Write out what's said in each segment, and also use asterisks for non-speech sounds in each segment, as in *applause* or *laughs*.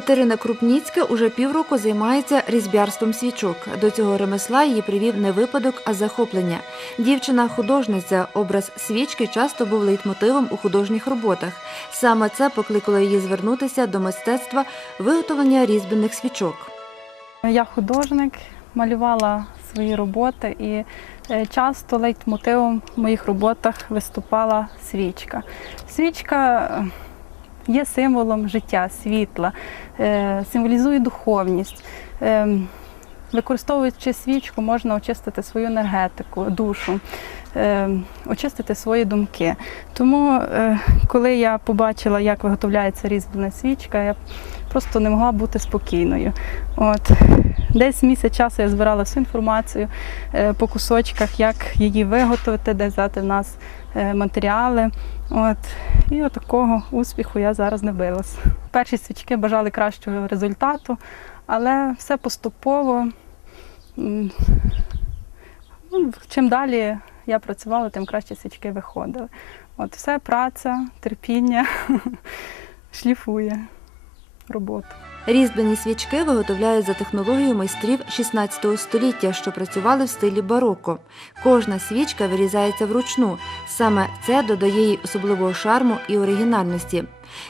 Катерина Крупніцька уже півроку займається різьбярством свічок. До цього ремесла її привів не випадок, а захоплення. Дівчина художниця. Образ свічки часто був лейтмотивом у художніх роботах. Саме це покликало її звернутися до мистецтва виготовлення різьблених свічок. Я художник, малювала свої роботи і е, часто лейтмотивом в моїх роботах виступала свічка. Свічка е, є символом життя, світла, е, символізує духовність. Е, Використовуючи свічку, можна очистити свою енергетику, душу, е, очистити свої думки. Тому, е, коли я побачила, як виготовляється різьблена свічка, я просто не могла бути спокійною. От. Десь місяць часу я збирала всю інформацію е, по кусочках, як її виготовити, де взяти в нас матеріали. От. І от такого успіху я зараз добилась. Перші свічки бажали кращого результату, але все поступово. Ну, Чим далі я працювала, тим краще свічки виходили. От все праця, терпіння *laughs* шліфує роботу. Різьблені свічки виготовляють за технологією майстрів 16 століття, що працювали в стилі бароко. Кожна свічка вирізається вручну. Саме це додає їй особливого шарму і оригінальності.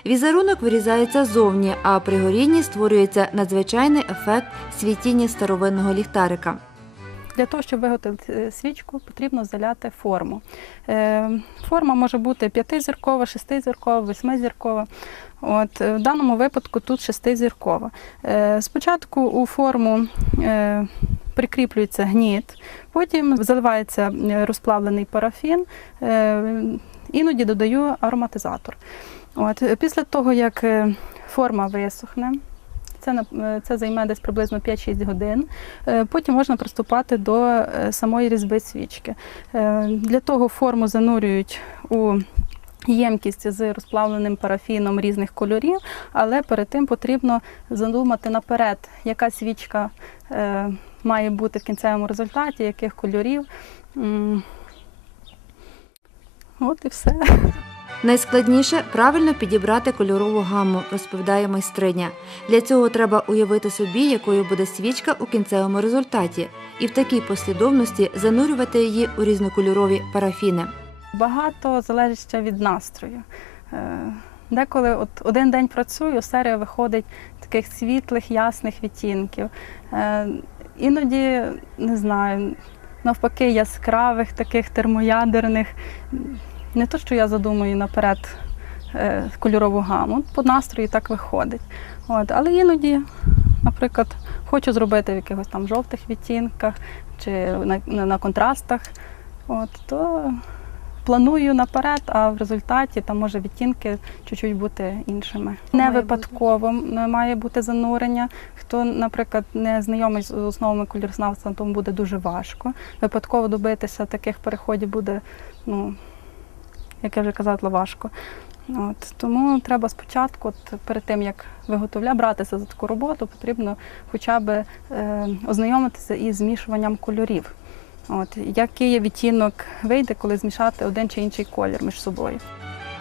Візерунок вирізається зовні, а при горінні створюється надзвичайний ефект світіння старовинного ліхтарика. Для того, щоб виготовити е, свічку, потрібно заляти форму. Е, Форма може бути п'ятизіркова, шестизіркова, восьмизіркова. От, е, в даному випадку тут шестизіркова. Спочатку у форму прикріплюється гніт, потім заливається розплавлений парафін, іноді додаю ароматизатор. От, після того, як форма висохне, це, е, це займе десь приблизно 5-6 годин. Е, Потім можна приступати до е, самої різьби свічки. Для того форму занурюють у ємкість з розплавленим парафіном різних кольорів, але перед тим потрібно задумати наперед, яка свічка має бути в кінцевому результаті, яких кольорів. От і все. Найскладніше правильно підібрати кольорову гамму, розповідає майстриня. Для цього треба уявити собі, якою буде свічка у кінцевому результаті, і в такій послідовності занурювати її у різнокольорові парафіни. Багато залежить ще від настрою. Е, Деколи от один день працюю, серія виходить таких світлих, ясних відтінків. Е, Іноді не знаю, навпаки, яскравих, таких термоядерних. Не то, що я задумую наперед е, кольорову гаму, по настрою так виходить. От, але іноді, наприклад, хочу зробити в якихось там жовтих відтінках чи на, на, на контрастах. От, то планую наперед, а в результаті там може відтінки чуть-чуть бути іншими. Не випадково має бути занурення. Хто, наприклад, не знайомий з основами кольорознавства, тому буде дуже важко. Випадково добитися таких переходів буде, ну як я вже казала, важко. От, тому треба спочатку, от, перед тим як виготовля, братися за таку роботу, потрібно хоча б е, ознайомитися із змішуванням кольорів. От, який відтінок вийде, коли змішати один чи інший колір між собою.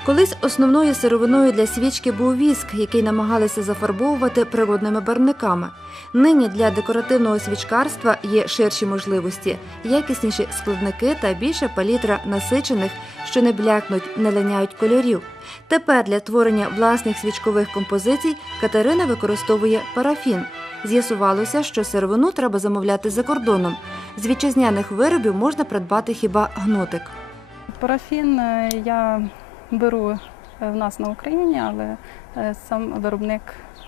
Колись основною сировиною для свічки був віск, який намагалися зафарбовувати природними барвниками. Нині для декоративного свічкарства є ширші можливості, якісніші складники та більша палітра насичених, що не блякнуть, не линяють кольорів. Тепер для творення власних свічкових композицій Катерина використовує парафін. З'ясувалося, що сировину треба замовляти за кордоном. З вітчизняних виробів можна придбати хіба гнотик. Парафін е, я беру е, в нас на Україні, але е, сам виробник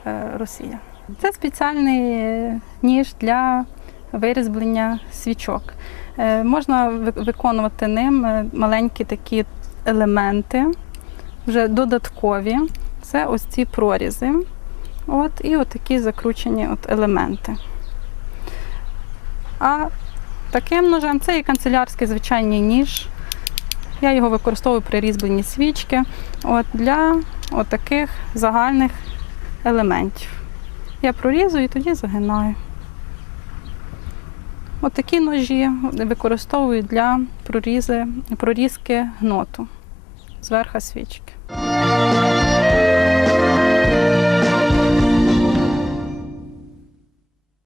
е, Росія. Це спеціальний ніж для вирізблення свічок. Можна виконувати ним маленькі такі елементи, вже додаткові. Це ось ці прорізи. От, і от такі закручені от елементи. А таким ножем це і канцелярський звичайний ніж. Я його використовую при різьбленні свічки от, для от таких загальних елементів. Я прорізую і тоді загинаю. От такі ножі використовую для прорізи, прорізки гноту зверха свічки.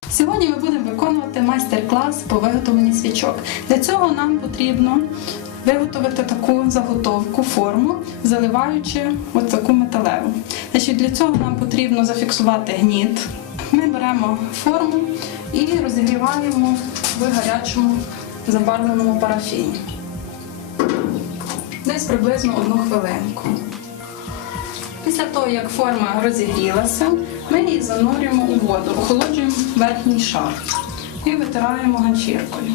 Сьогодні ми будемо виконувати майстер-клас по виготовленню свічок. Для цього нам потрібно виготовити таку заготовку, форму, заливаючи от таку металеву. Значить, для цього нам потрібно зафіксувати гніт. Ми беремо форму і розігріваємо в гарячому забарвленому парафіні. Десь приблизно одну хвилинку. Після того, як форма розігрілася, ми її занурюємо у воду, охолоджуємо верхній шар і витираємо ганчіркою.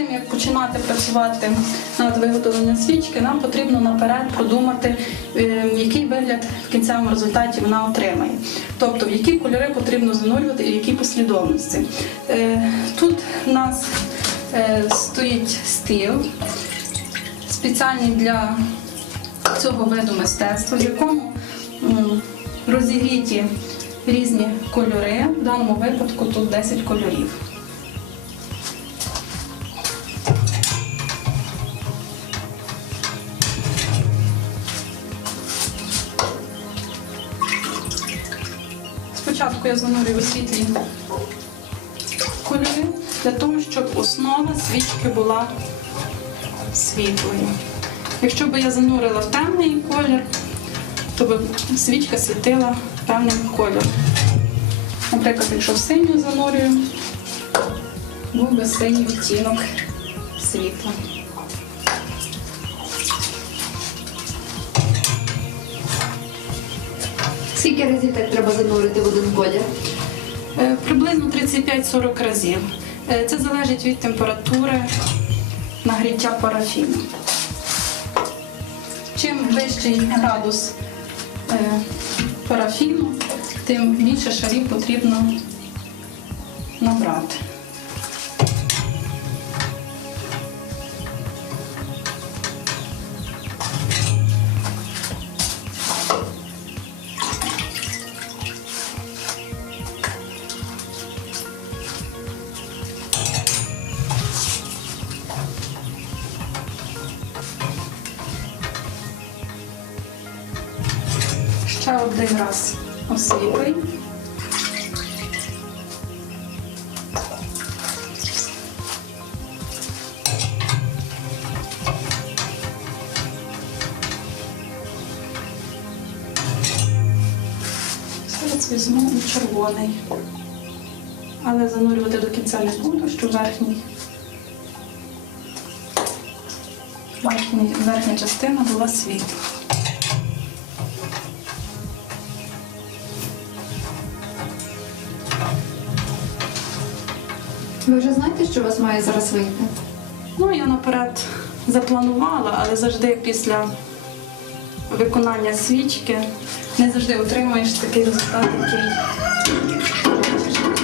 Тим як починати працювати над виготовленням свічки, нам потрібно наперед продумати, е, який вигляд в кінцевому результаті вона отримає. Тобто, в які кольори потрібно занурювати і в якій послідовності. Е, Тут у нас е, стоїть стіл, спеціальний для цього виду мистецтва, в якому розігріті різні кольори. В даному випадку тут 10 кольорів. Спочатку я занурюю світлі кольори для того, щоб основа свічки була світлою. Якщо б я занурила в темний колір, то б свічка світила певним кольором. Наприклад, якщо в синю занурюю, був би синій відтінок світла. Скільки разів так треба занурити в один колір? Е, Приблизно 35-40 разів. Е, Це залежить від температури нагріття парафіну. Чим вищий градус е, парафіну, тим більше шарів потрібно набрати. Один раз освітлий. Зараз візьму червоний. Але занурювати до кінця не буду, верхній, верхній, верхня частина була світла. Ви вже знаєте, що у вас має зараз вийти? Ну, я наперед запланувала, але завжди після виконання свічки не завжди отримуєш такий результат, який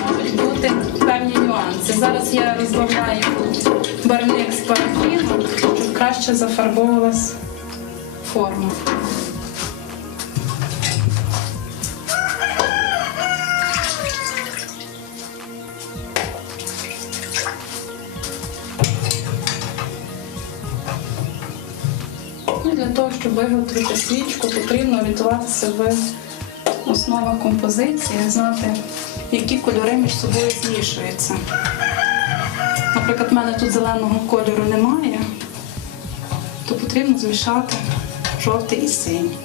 можуть бути певні нюанси. Зараз я розбавляю барник з парафіном, щоб краще зафарбовувалась форма. Виготовити свічку, потрібно орієнтуватися в основах композиції, знати, які кольори між собою змішуються. Наприклад, в мене тут зеленого кольору немає, то потрібно змішати жовтий і синій.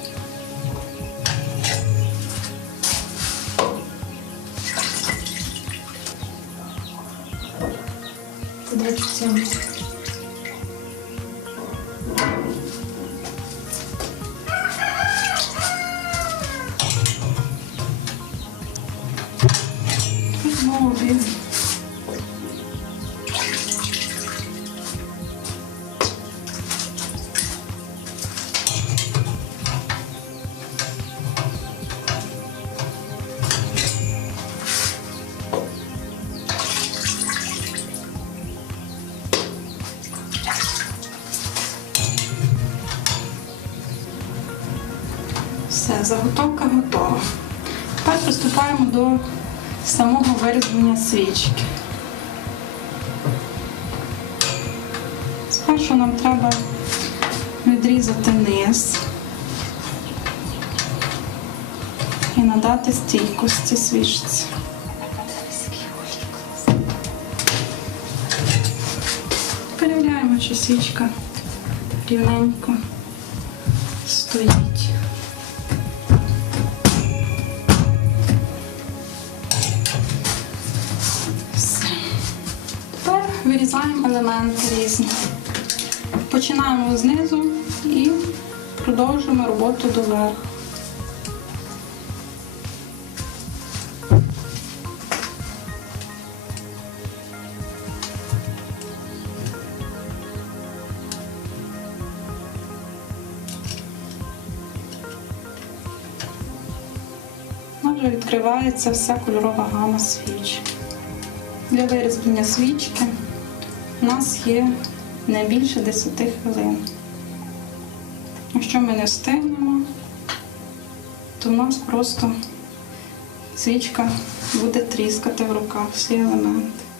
Це 27. Все, заготовка готова. Тепер приступаємо до самого вирізання свічки. Спершу нам треба відрізати низ і надати стійкості свічці. Перевіряємо, чи свічка рівненько стоїть. Елементи різні. Починаємо знизу і продовжуємо роботу доверху. Отже, відкривається вся кольорова гама свіч. Для вирізблення свічки у нас є не більше 10 хвилин. Якщо ми не встигнемо, то в нас просто свічка буде тріскати в руках всі елементи.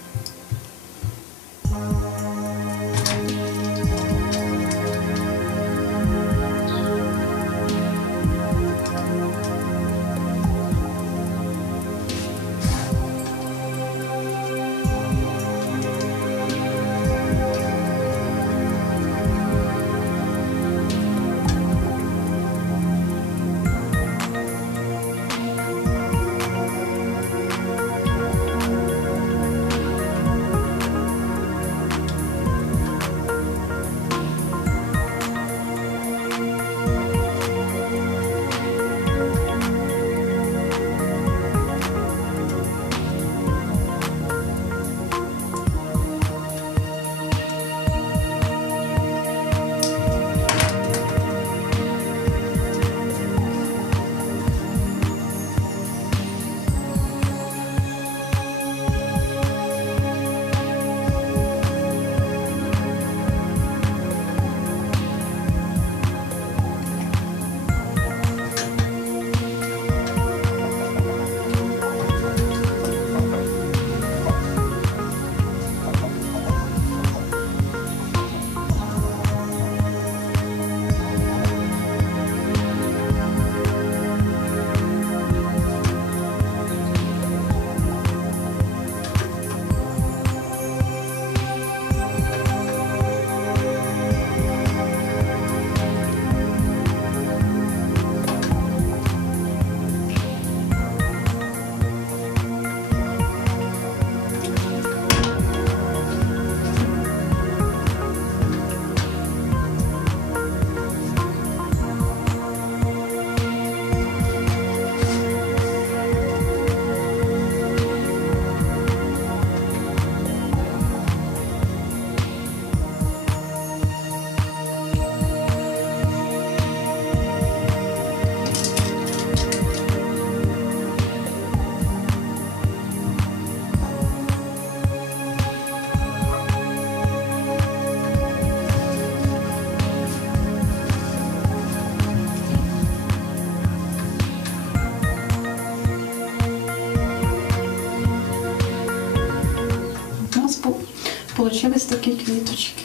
Вийшли такі квіточки.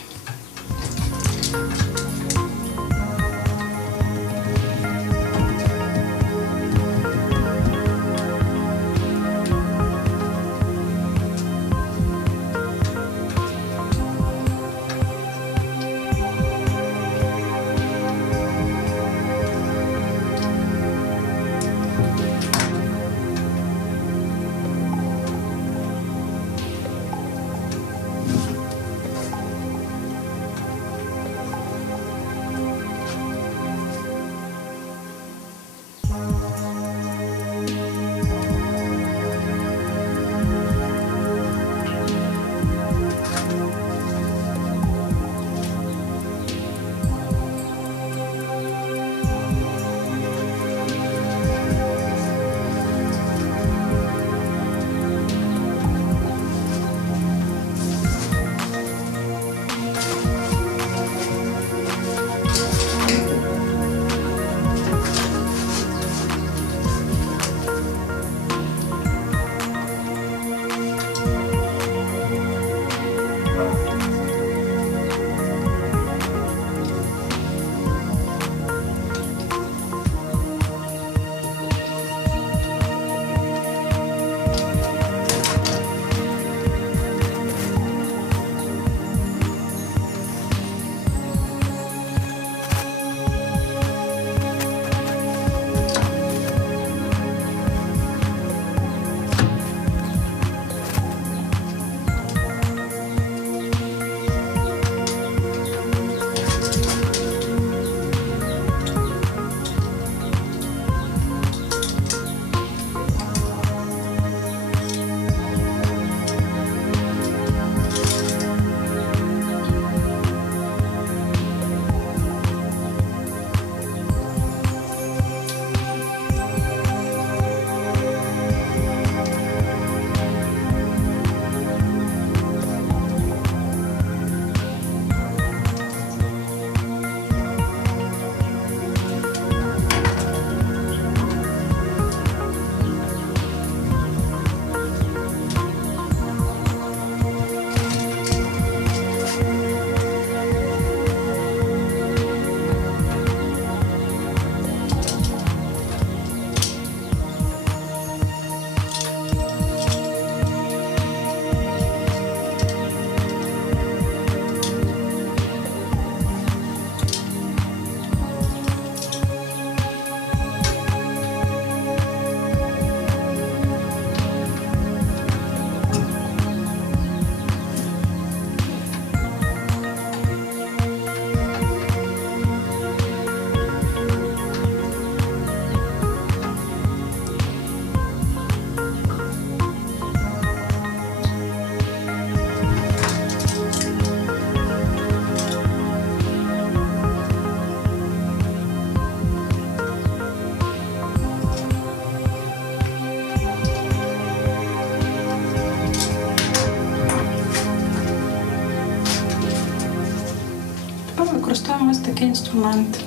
Інструмент.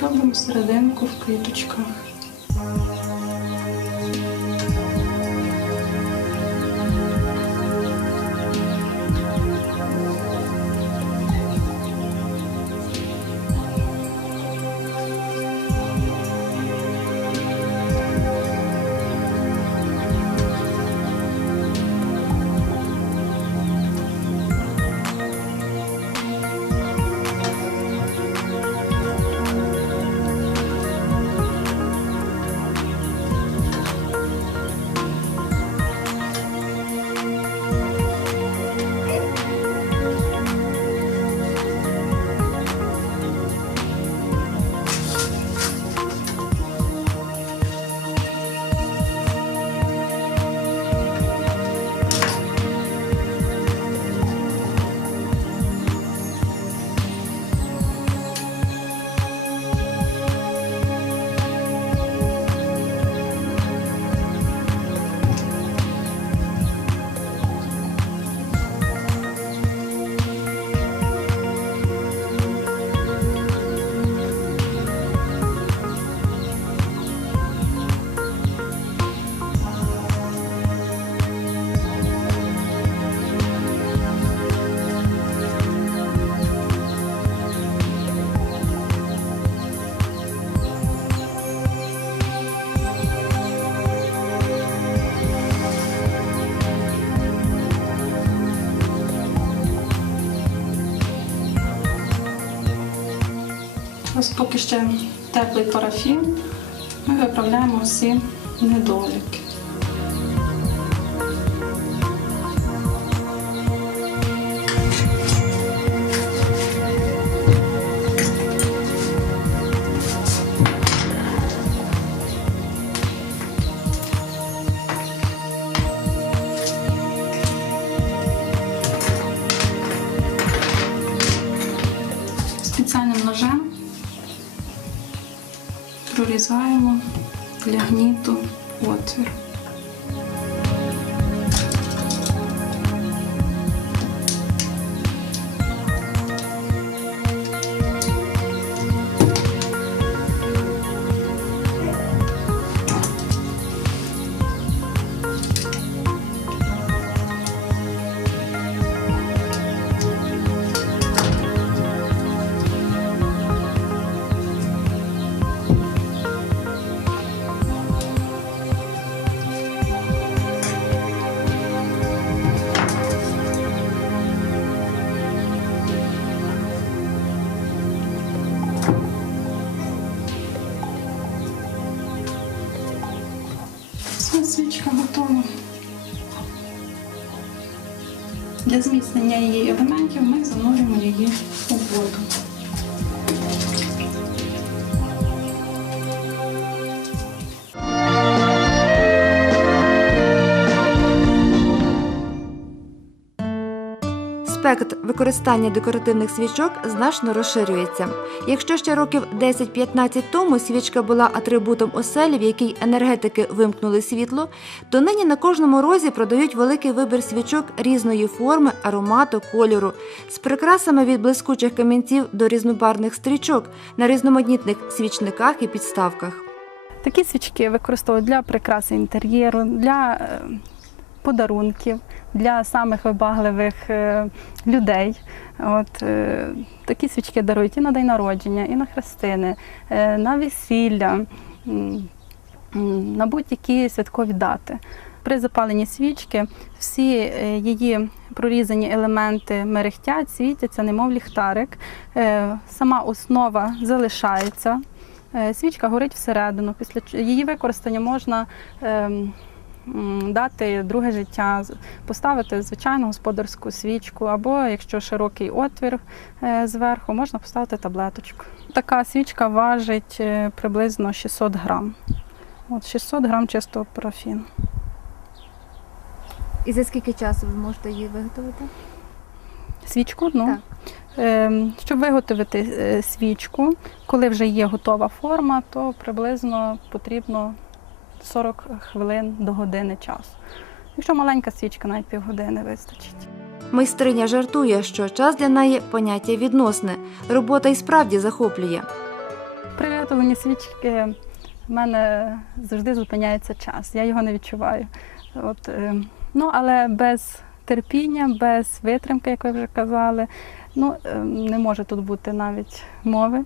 Робимо серединку в квіточках. Поки ще теплий парафін, ми виправляємо всі недоліки. Для її елементів ми занурюємо її у воду. Спектр використання декоративних свічок значно розширюється. Якщо ще років 10-15 тому свічка була атрибутом оселі, в якій енергетики вимкнули світло, то нині на кожному розі продають великий вибір свічок різної форми, аромату, кольору, з прикрасами від блискучих камінців до різнобарних стрічок на різноманітних свічниках і підставках. Такі свічки використовують для прикраси інтер'єру, для е, подарунків, для самих вибагливих е, людей. От, е, такі свічки дарують і на день народження, і на хрестини, е, на весілля, на будь-які святкові дати. При запаленні свічки всі її прорізані елементи мерехтять, світяться, немов ліхтарик. Сама основа залишається. Свічка горить всередину. Після її використання можна ем, дати друге життя, поставити звичайну господарську свічку, або якщо широкий отвір е, зверху, можна поставити таблеточку. Така свічка важить е, приблизно 600 грам. От 600 грам чистого парафіну. І за скільки часу ви можете її виготовити? Свічку одну. Так. Ем, Щоб виготовити е, свічку, коли вже є готова форма, то приблизно потрібно 40 хвилин до години часу. Якщо маленька свічка, навіть півгодини вистачить. Майстриня жартує, що час для неї поняття відносне. Робота й справді захоплює. При виготовленні свічки в мене завжди зупиняється час. Я його не відчуваю. От, е, ну, але без терпіння, без витримки, як ви вже казали, ну, е, не може тут бути навіть мови.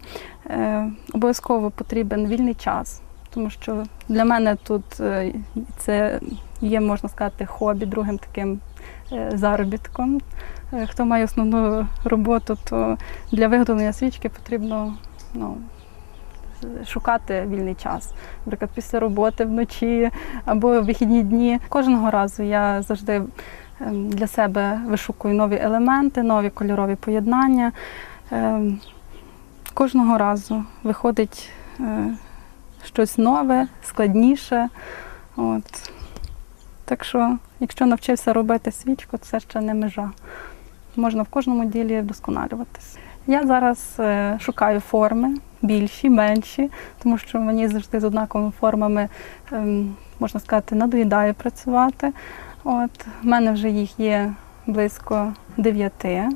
Е, обов'язково потрібен вільний час, тому що для мене тут е, це є, можна сказати, хобі, другим таким е, заробітком. Е, Хто має основну роботу, то для виготовлення свічки потрібно ну, шукати вільний час. Наприклад, після роботи вночі або в вихідні дні. Кожного разу я завжди ем, для себе вишукую нові елементи, нові кольорові поєднання. Ем, Кожного разу виходить щось нове, складніше. От. Так що, якщо навчився робити свічку, це ще не межа. Можна в кожному ділі вдосконалюватися. Я зараз е, шукаю форми більші, менші, тому що мені завжди з однаковими формами, ем, можна сказати, надоїдає працювати. От, в мене вже їх є близько дев'яти,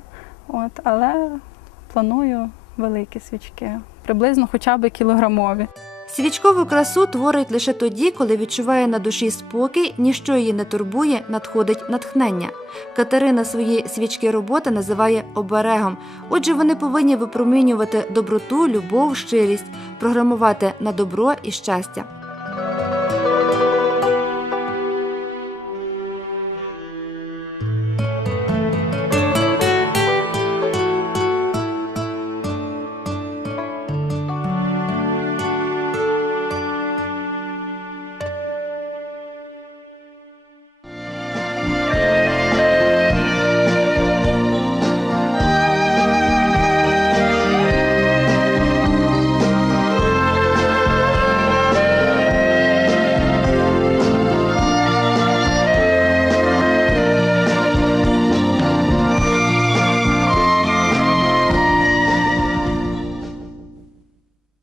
але планую великі свічки, приблизно хоча б кілограмові. Свічкову красу творить лише тоді, коли відчуває на душі спокій, ніщо її не турбує, надходить натхнення. Катерина свої свічки роботи називає оберегом. Отже, вони повинні випромінювати доброту, любов, щирість, програмувати на добро і щастя.